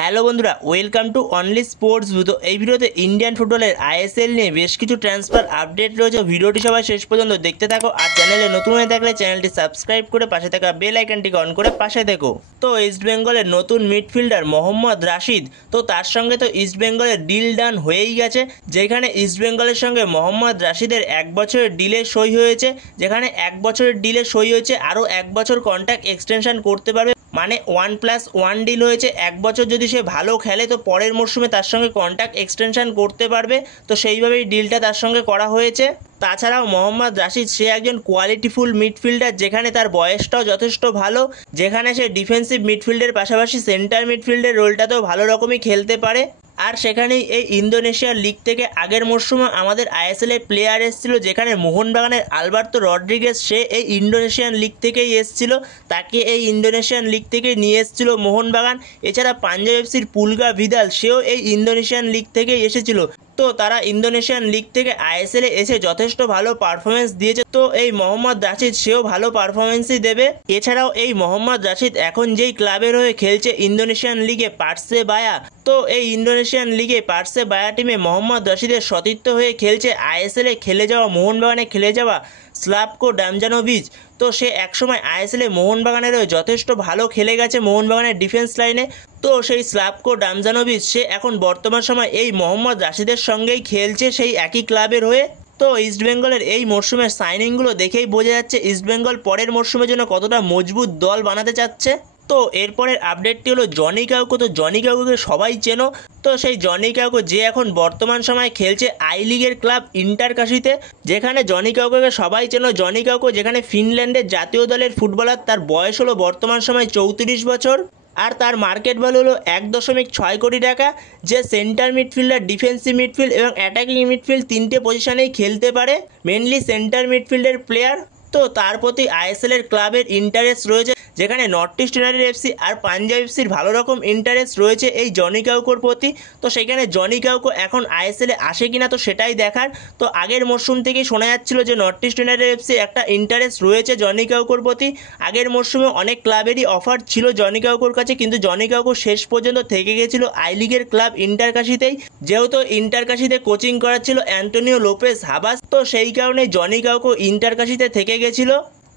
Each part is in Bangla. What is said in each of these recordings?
হ্যালো বন্ধুরা, welcome to only sports view. তো এই ভিডিওতে ইন্ডিয়ান ফুটবলের আইএসএল নিয়ে বেশ কিছু ট্রান্সফার আপডেট রয়েছে। ভিডিওটি সবাই শেষ পর্যন্ত দেখতে থাকো। আর চ্যানেলে নতুন হয়ে থাকলে চ্যানেলটি সাবস্ক্রাইব করে পাশে থাকা বেল আইকনটিকে অন করে পাশে দেখো। তো ইস্ট বেঙ্গলের নতুন মিডফিল্ডার মোহাম্মদ রাশিদ, তো তার সঙ্গে তো ইস্ট বেঙ্গলের ডিল ডান হয়েই গেছে। যেখানে ইস্ট বেঙ্গলের সঙ্গে মোহাম্মদ রাশিদের 1 বছরের ডিলে সই হয়েছে। যেখানে 1 বছরের ডিলে সই হয়েছে, আরও 1 বছর কন্ট্রাক্ট এক্সটেনশন করতে পারবে। মানে 1+1 ডিল হয়েছে। 1 বছর যদি সে ভালো খেলে তো পরের মরশুমে তার সঙ্গে কন্ট্রাক্ট এক্সটেনশন করতে পারবে। তো সেইভাবেই ডিলটা তার সঙ্গে করা হয়েছে। তাছাড়াও মোহাম্মদ রাশিদ সে একজন কোয়ালিটিফুল মিডফিল্ডার, যেখানে তার বয়সটাও যথেষ্ট ভালো, যেখানে সে ডিফেন্সিভ মিডফিল্ডের পাশাপাশি সেন্টার মিডফিল্ডের রোলটাতেও ভালো রকমই খেলতে পারে। আর সেখানেই এই ইন্দোনেশিয়ার লিগ থেকে আগের মরশুমে আমাদের আইএসএল এ প্লেয়ার এসেছিল, যেখানে মোহনবাগানের আলবার্তো রড্রিগেজ সে এই ইন্দোনেশিয়ান লিগ থেকেই এসেছিল। তাকে এই ইন্দোনেশিয়ান লিগ থেকে নিয়ে এসেছিল মোহনবাগান। এছাড়া পাঞ্জাব এফসির পুলগা ভিদাল সেও এই ইন্দোনেশিয়ান লিগ থেকেই এসেছিল। তো তারা ইন্দোনেশিয়ান লিগ থেকে আইএসএল এ এসে যথেষ্ট ভালো পারফরমেন্স দিয়েছে। তো এই মোহাম্মদ রাশিদ সেও ভালো পারফরমেন্সই দেবে। এছাড়াও এই মোহাম্মদ রাশিদ এখন যেই ক্লাবের হয়ে খেলছে ইন্দোনেশিয়ান লিগে পার্সেবায়া, তো এই ইন্দোনেশিয়ান লিগে পার্সেবায়া টিমে মোহাম্মদ রাশিদের সতীর্থ হয়ে খেলছে আইএসএল এ খেলে যাওয়া, মোহনবাগানে খেলে যাওয়া স্লাভকো ডামজানোভিচ। তো সে একসময় আইএসএল এ মোহনবাগানের হয়ে যথেষ্ট ভালো খেলে গেছে মোহনবাগানের ডিফেন্স লাইনে। তো সেই স্লাভকো ডামজানোভিচ সে এখন বর্তমান সময় এই মোহাম্মদ রাশিদের সঙ্গেই খেলছে সেই একই ক্লাবের হয়ে। তো ইস্টবেঙ্গলের এই মরশুমের সাইনিংগুলো দেখেই বোঝা যাচ্ছে ইস্টবেঙ্গল পরের মরশুমের জন্য কতটা মজবুত দল বানাতে চাচ্ছে। তো এরপরের আপডেটটি হলো জনি কাউকো। তো জনি কাউকোকে সবাই চেনো। তো সেই জনি কাউকো যে এখন বর্তমান সময় খেলছে আই লিগের ক্লাব ইন্টারকাশিতে, যেখানে জনি কাউকোকে সবাই চেনো। জনি কাউকো যেখানে ফিনল্যান্ডের জাতীয় দলের ফুটবলার, তার বয়স হলো বর্তমান সময় 34 বছর। আর তার মার্কেট ভ্যালু হলো 1.6 কোটি টাকা। যে সেন্টার মিডফিল্ডার, ডিফেন্সিভ মিডফিল্ড এবং অ্যাটাকিং মিডফিল্ড 3টে পজিশনেই খেলতে পারে, মেনলি সেন্টার মিডফিল্ডের প্লেয়ার। তো তার প্রতি আইএসএল এর ক্লাবের ইন্টারেস্ট রয়েছে, যেখানে নর্থ ইস্ট ইউনাইটেড এফসি আর পাঞ্জাব এফসির ভালো রকম ইন্টারেস্ট রয়েছে এই জনি কাউকোর প্রতি। তো সেখানে জনি কাউকো এখন আইএসএল এ আসে কিনা তো সেটাই দেখার। তো আগের মরশুম থেকেই শোনা যাচ্ছিল যে নর্থ ইস্ট ইউনাইটেড এফসির একটা ইন্টারেস্ট রয়েছে জনি কাউকোর প্রতি। আগের মরশুমে অনেক ক্লাবেরই অফার ছিল জনি কাউকোর কাছে, কিন্তু জনি কাউকো শেষ পর্যন্ত থেকে গেছিল আই লিগের ক্লাব ইন্টারকাশিতেই। যেহেতু ইন্টারকাশিতে কোচিং করাচ্ছিল অ্যান্টোনিও লোপেজ হাবাস, তো সেই কারণে জনি কাউকো ইন্টারকাশিতে থেকে গেছিল,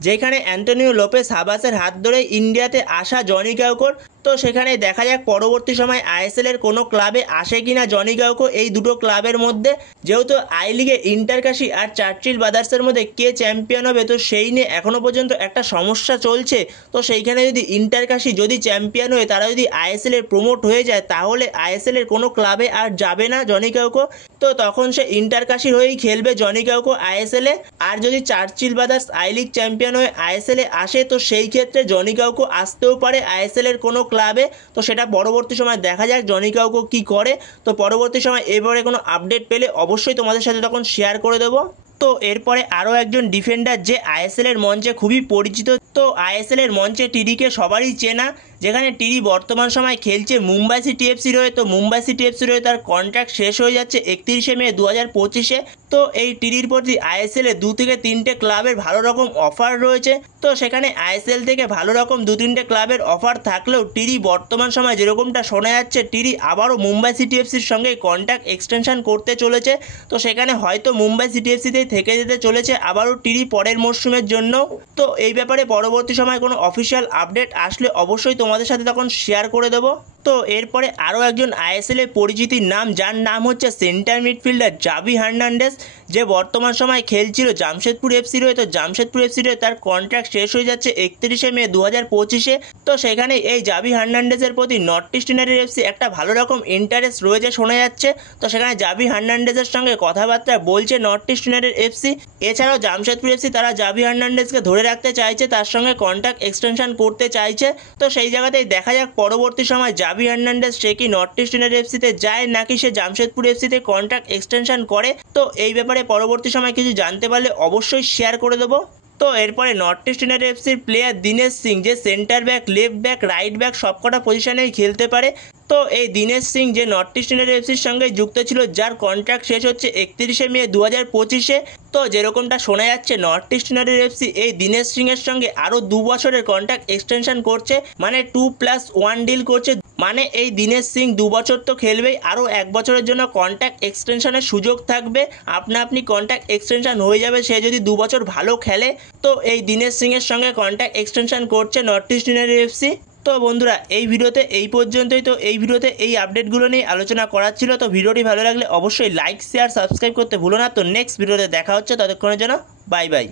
যেখানে অ্যান্টোনিও লোপেজ হাবাসের হাত ধরে ইন্ডিয়াতে আসা জনি কাউকোর। তো সেখানে দেখা যাক পরবর্তী সময় আইএসএল এর কোনো ক্লাবে আসে কিনা জনি কাউকো এই দুটো ক্লাবের মধ্যে। যেহেতু আই লিগে ইন্টারকাশি আর চার্চিল ব্রাদার্সের মধ্যে কে চ্যাম্পিয়ন হবে, তো সেই নিয়ে এখনও পর্যন্ত একটা সমস্যা চলছে। তো সেইখানে যদি ইন্টারকাশি যদি চ্যাম্পিয়ন হয়ে তারা যদি আইএসএল এর প্রমোট হয়ে যায়, তাহলে আইএসএল এর কোনো ক্লাবে আর যাবে না জনি কাউকো। তো তখন সে ইন্টারকাশি হয়েই খেলবে জনি কাউকো আইএসএল এ। আর যদি Churchill brothers I league champion হয়ে আইএসএল এ আসে, তো সেই ক্ষেত্রে জনি কাউকো আসতেও পারে আইএসএল এর কোনো ক্লাবে। তো সেটা পরবর্তী সময় দেখা যাক জনি কাউকো কী করে। তো পরবর্তী সময় এবারে কোনো আপডেট পেলে অবশ্যই তোমাদের সাথে তখন শেয়ার করে দেবো। তো এরপরে আরও একজন ডিফেন্ডার যে আইএসএল এর মঞ্চে খুবই পরিচিত। তো আইএসএল এর মঞ্চে টিডিকে সবারই চেনা, যেখানে টিডি বর্তমান সময় খেলছে মুম্বাই সিটি এফসির হয়ে। তো মুম্বাই সিটি এফসির হয়ে তার কন্ট্রাক্ট শেষ হয়ে যাচ্ছে 31শে মে 2025-এ। তো এই টিডির প্রতি আইএসএল এ 2 থেকে 3টে ক্লাবের ভালো রকম অফার রয়েছে। তো সেখানে আইএসএল থেকে ভালো রকম 2-3টে ক্লাবের অফার থাকলেও টিডি বর্তমান সময় যেরকমটা শোনা যাচ্ছে, টিডি আবারও মুম্বাই সিটি এফসির সঙ্গে কন্ট্রাক্ট এক্সটেনশন করতে চলেছে। তো সেখানে হয়তো মুম্বাই সিটি এফসিতেই থেকে যেতে চলেছে আবারও টিডি পরের মরশুমের জন্য। তো এই ব্যাপারে পরবর্তী সময় কোনো অফিসিয়াল আপডেট আসলে অবশ্যই তোমাদের সাথে তখন শেয়ার করে দেবো। তো এরপরে আরও একজন আইএসএল এর পরিচিতির নাম, যার নাম হচ্ছে সেন্টার মিডফিল্ডার জাভি হার্নান্ডেজ, যে বর্তমান সময় খেলছিল জামশেদপুর এফসির হয়ে। তো জামশেদপুর এফসির হয়ে তার কন্ট্রাক্ট শেষ হয়ে যাচ্ছে 31শে মে 2025-এ। তো সেখানে এই জাভি হার্নান্ডেজের প্রতি নর্থ ইস্ট ইউনাইটেড এফসি একটা ভালো রকম ইন্টারেস্ট রয়েছে শোনা যাচ্ছে। তো সেখানে জাভি হার্নান্ডেজের সঙ্গে কথাবার্তা বলছে নর্থ ইস্ট ইউনাইটেড এফসি। এছাড়াও জামশেদপুর এফসি তারা জাভি হার্নান্ডেজকে ধরে রাখতে চাইছে, তার সঙ্গে কন্ট্রাক্ট এক্সটেনশন করতে চাইছে। তো সেই জায়গাতেই দেখা যাক পরবর্তী সময় জাভি হার্নান্ডেজ সে কি নর্থ ইস্ট ইউনাইটেড এফসিতে যায় নাকি সে জামশেদপুর এফসিতে কন্ট্রাক্ট এক্সটেনশন করে। তো এই ব্যাপারে পরবর্তী সময় কিছু জানতে পারলে অবশ্যই শেয়ার করে দেবো। তো এরপরে নর্থ ইস্ট ইউনাইটেড এফসির প্লেয়ার দীনেশ সিং, যে centre back, left back, right back সবকটা পজিশনেই খেলতে পারে। তো এই দীনেশ সিং যে নর্থ ইস্ট ইউনাইটেড এফসির সঙ্গে যুক্ত ছিল, যার কন্ট্রাক্ট শেষ হচ্ছে 31শে মে 2025-এ। তো যেরকমটা শোনা যাচ্ছে নর্থ ইস্ট ইউনাইটেড এফসি এই দীনেশ সিংয়ের সঙ্গে আরও 2 বছরের কন্ট্রাক্ট এক্সটেনশন করছে, মানে 2+1 ডিল করছে। মানে এই দিনেশ সিং 2 বছর তো খেলবেই, আরও 1 বছরের জন্য কন্ট্রাক্ট এক্সটেনশনের সুযোগ থাকবে। আপনি কন্ট্রাক্ট এক্সটেনশন হয়ে যাবে সে যদি 2 বছর ভালো খেলে। তো এই দিনেশ সিংয়ের সঙ্গে কন্ট্রাক্ট এক্সটেনশন করছে নর্থ ইস্ট ইউনাইটেড এফসি। তো বন্ধুরা এই ভিডিওতে এই পর্যন্তই। তো এই ভিডিওতে এই আপডেটগুলো নিয়ে আলোচনা করার ছিল। তো ভিডিওটি ভালো লাগলে অবশ্যই লাইক শেয়ার সাবস্ক্রাইব করতে ভুলো না। তো নেক্সট ভিডিওতে দেখা হচ্ছে, ততক্ষণের জন্য বাই বাই।